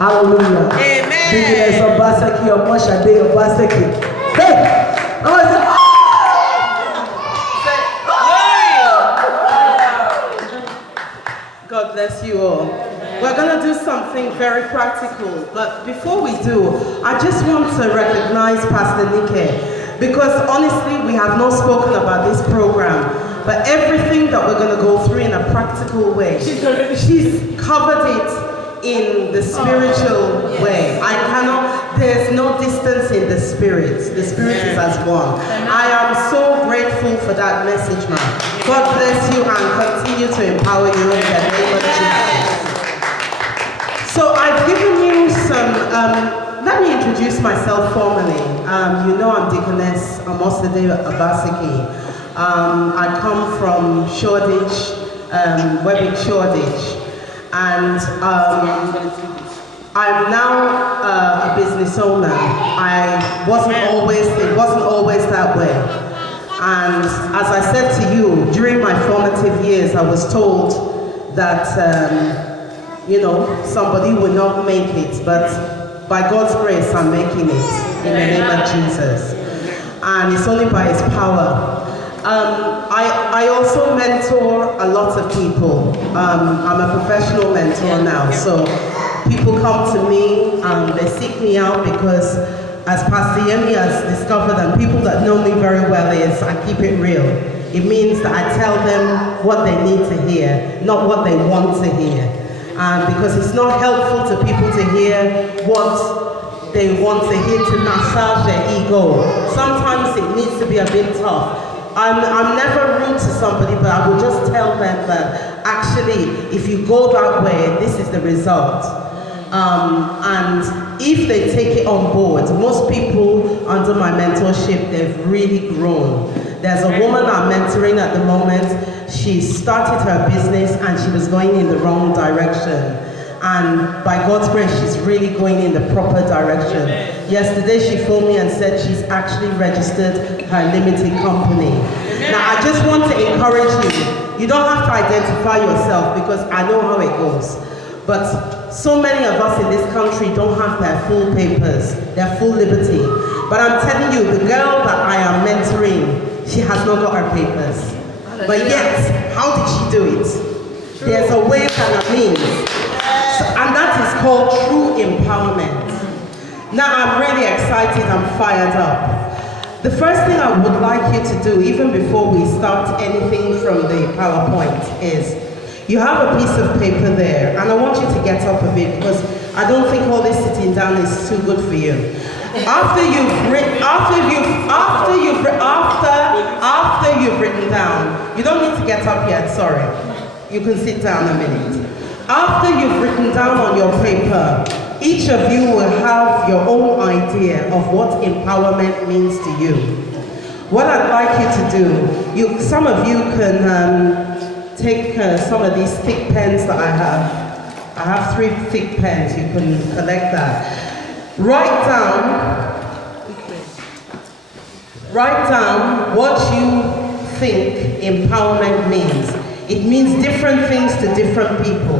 Hallelujah. Amen. Deaconess OBASEKI, Omoshade OBASEKI. Hey! I was like, God bless you all. We're going to do something very practical, but before we do, I just want to recognize Pastor Nike, because honestly, we have not spoken about this program, but everything that we're going to go through in a practical way, she's covered it in the spiritual way. There's no distance in the spirit. The spirit is as one. I am so grateful for that message, man. God bless you and continue to empower you in the name of Jesus. So I've given you some, let me introduce myself formally. You know I'm Deaconess Omosade OBASEKI. I come from Shoreditch, Webic Shoreditch. And I'm now a business owner. It wasn't always that way. And as I said to you, during my formative years, I was told that, somebody would not make it, but by God's grace, I'm making it in the name of Jesus. And it's only by His power. I also mentor a lot of people. I'm a professional mentor now, so people come to me, they seek me out because, as Pastor Yemi has discovered, and people that know me very well, is I keep it real. It means that I tell them what they need to hear, not what they want to hear. Because it's not helpful to people to hear what they want to hear to massage their ego. Sometimes it needs to be a bit tough. I'm never rude to somebody, but I will just tell them that actually, if you go that way, this is the result. And if they take it on board, most people under my mentorship, they've really grown. There's a woman I'm mentoring at the moment. She started her business and she was going in the wrong direction. And by God's grace, she's really going in the proper direction. Yesterday, she phoned me and said she's actually registered her limited company. Now, I just want to encourage you. You don't have to identify yourself because I know how it goes. But so many of us in this country don't have their full papers, their full liberty. But I'm telling you, the girl that I am mentoring, she has not got her papers. But yet, how did she do it? There's a way and a means. And that is called true empowerment. Now I'm really excited, I'm fired up. The first thing I would like you to do, even before we start anything from the PowerPoint, is you have a piece of paper there, and I want you to get up a bit because I don't think all this sitting down is too good for you. After you've written down, you don't need to get up yet, sorry. You can sit down a minute. After you've written down on your paper, each of you will have your own idea of what empowerment means to you. What I'd like you to do, some of you can take some of these thick pens that I have. I have 3 thick pens, you can collect that. Write down what you think empowerment means. It means different things to different people.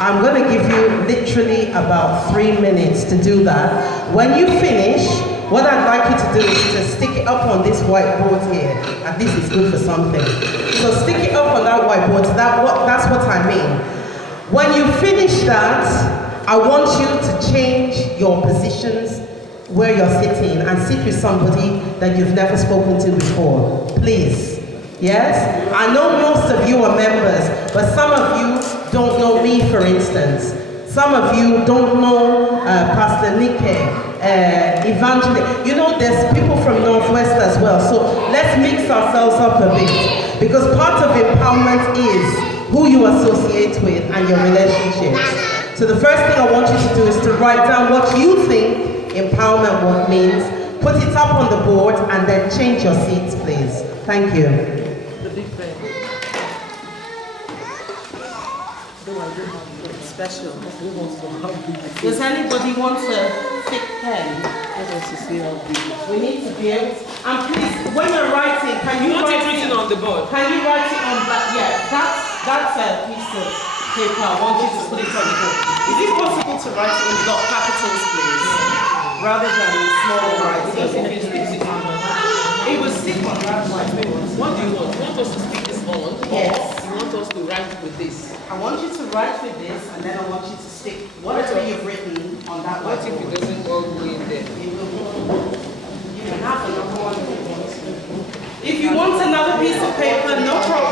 I'm going to give you literally about 3 minutes to do that. When you finish, what I'd like you to do is to stick it up on this whiteboard here. At least it's good for something. So stick it up on that whiteboard. That's what I mean. When you finish that, I want you to change your positions where you're sitting and sit with somebody that you've never spoken to before. Please. Yes? I know most of you are members, but some of you don't know me, for instance. Some of you don't know Pastor Nike, Evangelist. You know, there's people from Northwest as well. So let's mix ourselves up a bit. Because part of empowerment is who you associate with and your relationships. So the first thing I want you to do is to write down what you think empowerment means, put it up on the board, and then change your seats, please. Thank you. Special. Does anybody want a thick pen? We need to be able to, and please, when you're writing, can you write it written on the board? Can you write it on black? Yeah, that's a piece of paper. I want you to put it on the board. Is it possible to write it in got capitals, please, rather than small writing. It will stick on that one. What do you want? You want us to stick this on? Yes. Or you want us to write with this? I want you to write with this, and then I want you to stick whatever you've written on that What if whiteboard. it doesn't all go in there? You can have another one if you want. If you want another piece of paper, no problem.